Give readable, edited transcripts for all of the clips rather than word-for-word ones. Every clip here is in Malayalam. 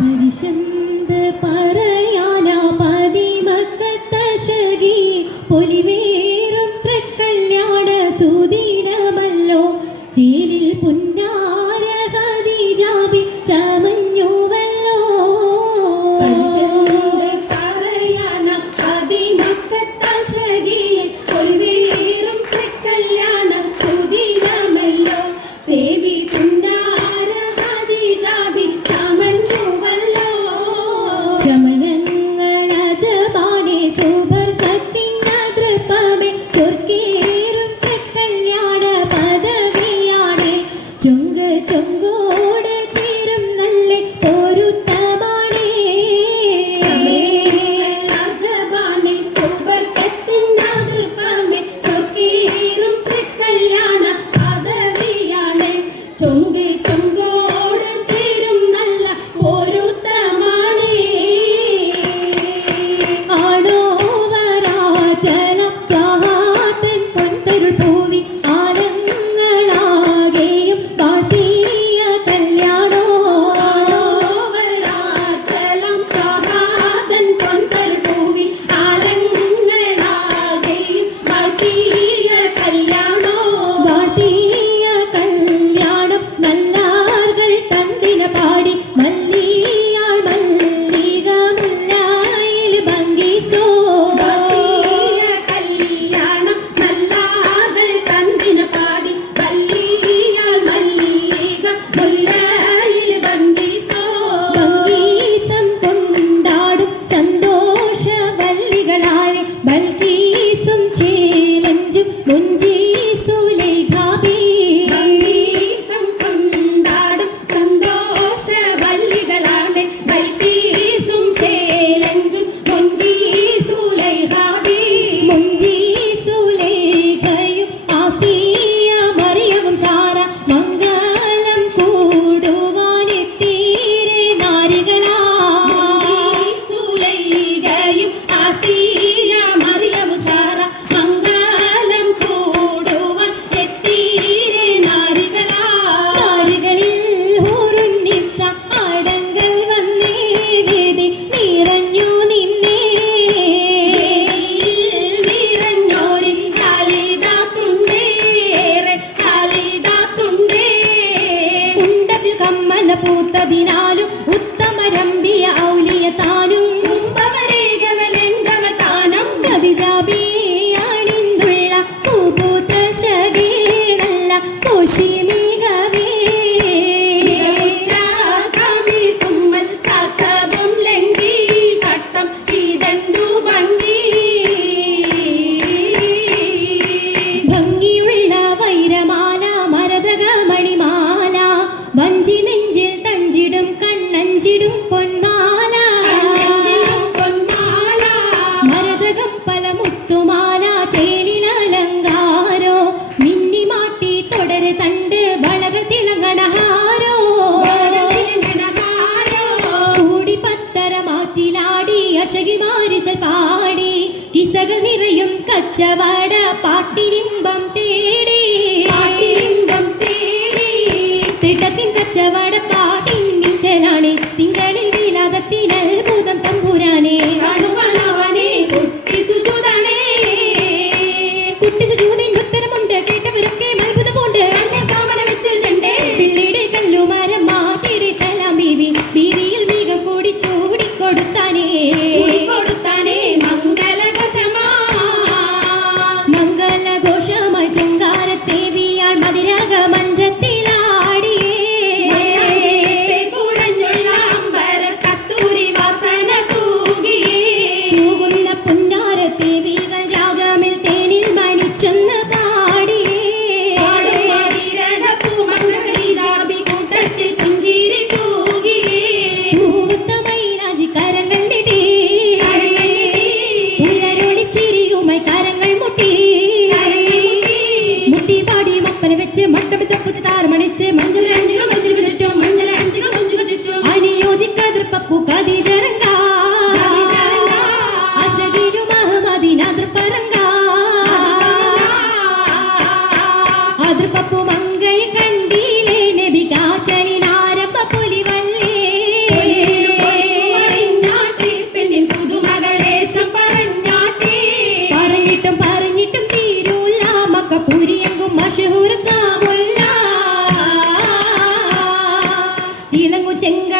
പരിശന്ത പറയാന പതിമക്കത്തശകി പൊലിവേറും തൃക്കല്യാണ സുദിനമല്ലോ ചേലിൽ പുന്നാര ഖദീജാബി ചമഞ്ഞുവല്ലോ പരിശന്ത പറയാന പതിമക്കത്തശകി പൊലിവേറും തൃക്കല്യാണ സുദിനമല്ലോ ദേവി പുന്നാര ഖദീജാബി ചമഞ്ഞുവല്ലോ ചമനങ്ങളജബാനെ സുബർക്കത്തിനതൃപ്പമേ ചൊർക്കേറും തൃക്കല്യാണ പദവിയാണേ ചൊങ്ക് ചൊങ്കോട് ചേരും നല്ല പൊരുത്തമാണേ ചമനങ്ങളജബാനെ സുബർക്കത്തിനതൃപ്പമേ ചൊർക്കേറും തൃക്കല്യാണ പദവിയാണേ ചൊങ്ക് ചൊങ്കോട് ചേരും നല്ല പൊരുത്തമാണേ ആടോവരാറ്റലം ത്വഹാതൻ പൊൻതരുൾ പൂവി ആലങ്ങളാകെയും താഴ്ത്തിയ കല്യാണോ ആടോവരാറ്റലം ത്വഹാതൻ പൊൻതരുൾപൂവിൽ ആലങ്ങളാകെയും താഴ്ത്തിയ കല്യാണോ വാഴ്ത്തിയ കല്യാണം നല്ലാർകൾ തന്തിന പാടി മല്ലിയാൾ മല്ലിക മുല്ലായിൽ ഭംഗിച്ചോ വാഴ്ത്തിയ കല്യാണം നല്ലാകൾ തന്തിന പാടി വല്ലിയാൾ മല്ലിക മുല്ലയിൽ ഭംഗിസോ ഭംഗീസം കൊണ്ടാടും സന്തോഷവല്ലികളാലെ ബൽക്കീസും ചേലഞ്ചും മുഞ്ചീസുലൈഖാബി ഭംഗീസം കൊണ്ടാടും സന്തോഷവല്ലികളാണ് ബൽക്കീസും ചേലഞ്ചും മുഞ്ചീസുലൈഖാബി മുഞ്ചീസുലൈഖയും ആസിയ മറിയവും സാറ മംഗലം കൂടുവാനെത്തീരെ നാരികളാ സുലൈഖയും ആസിയ മറിയം സാറ മംഗലം കൂടുവാൻ എത്തീരെ നാരികളാ നാരികളിൽ ഹൂറുന്നിസ അടങ്കൽ വന്നേ വേദി നിറഞ്ഞു നിന്നേ നിറഞ്ഞോരി ഖാലിദാത്തുണ്ടേറെ ഖാലിദാത്തുണ്ടേ ഉണ്ടതിൽ കമ്മല പൂത്തതിനാലും ഉത്തമരമ്പിയ ഔലിയ താനും കുംഭവരേഖവലെങ്കവതാനം ഖദീജാബിയണിന്തുള്ള പൂപൂത്ത ശകീരല്ല കോശിമികവേ മികവുറ്റാകാമി സുമ്മൽ കസബും ലംഘി ഘട്ടം ഇതണ്ടു ഭംഗി ഭംഗിയുള്ള വൈരമാല മരതക മണിമാല വഞ്ചി നെഞ്ചിൽ തഞ്ചിടും കണ്ണഞ്ചിടും പൊന്മാല കണ്ണെഞ്ചിലും പൊന്മാല മരതകം പല മുത്തുമാല ചേലിലലങ്കാരോ മിന്നിമാട്ടി തുടര് തണ്ട് വളകൾ തിളങ്ങണഹാരോ വാരതിലങ്ങണഹാരോ കൂടി പത്തര മാറ്റിലാടി അശകിമാരിശൽ പാടി കിസകൾ നിറയും കച്ചവട പാട്ടിനിമ്പം തേടി പാട്ടിലിംബം തേടി തിട്ടത്തിൻ കച്ചവട പാട്ടിൻ നിശലാണ് തിങ്കളിൽ വിലാദത്തിൽ അത്ഭുതം തമ്പുരാനെ കാണുവാനവനെ കുട്ടി സുജുതണേ കുട്ടി സുജൂദിൻ ഉത്തരമുണ്ട് കേട്ടവരൊക്കെ അത്ഭുതമുണ്ട് കണ്ണിൽ കാമന വെച്ചൊരു ചെണ്ടേ പിള്ളിയുടെ കല്ലുമാരം മാറ്റിയുടെ സലാം ബീവി ബീവിയിൽ വേഗം കൂടി ചൂടിക്കൊടുത്താനേ കൊടുത്താനേ മംഗലഘോഷമാ മംഗലഘോഷ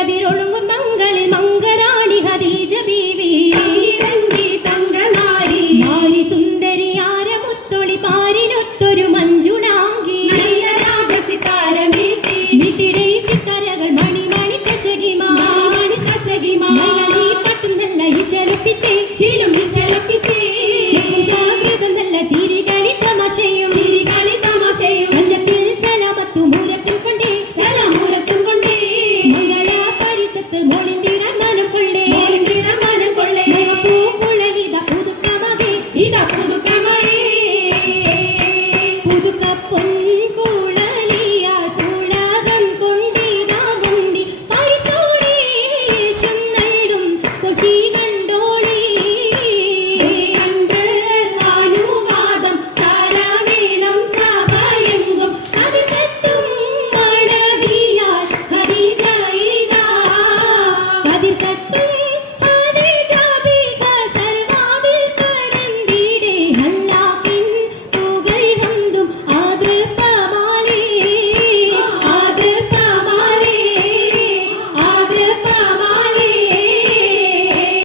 കതിരൊളുങ്ങും മംഗളിൽ മംഗറാണി ഖദീജ ബീവി ഇറങ്ങി തങ്കനാരി നാരി സുന്ദരിയാര മുത്തൊളി പാരിനൊത്തൊരു മഞ്ജുളാങ്കി നല്ല രാഗസിതാര മീട്ടി വീട്ടിലെ സിത്താരകൾ മണി മണി കശകിമാ മണി കശകിമാ മലി പട്ടും നല്ല ഇശലപ്പിച്ചേ ശീലം വിശലപ്പിച്ചേ ജാഗ്രതം നല്ല ചിരികളി തമാശയും ചിരികളി തമാശയും പഞ്ചത്തിൽ സലാമത്തു മൂരത്തും കൊണ്ടേ സലമൂരത്തും കൊണ്ടേ മംഗള പരിസത്ത് മോളിന്തിടാൻ മനം കൊള്ളേ മനം കൊള്ളേ പൂക്കുഴലിത പുതുക്കമകെ ഇതാ പുതുക്കമയേ പുതുക്ക പൊൻകുഴലിയാൾ പുളകം കൊണ്ടിതാ വന്തി പരിശോടി യേശുന്നള്ളും കൊശി കണ്ടോളി കണ്ട് അനുവാദം താരവേണം സഭയെങ്കും കതിർക്കെത്തും മണവിയാൾ ഖദീജ ഇതാ കതിർക്കെത്തും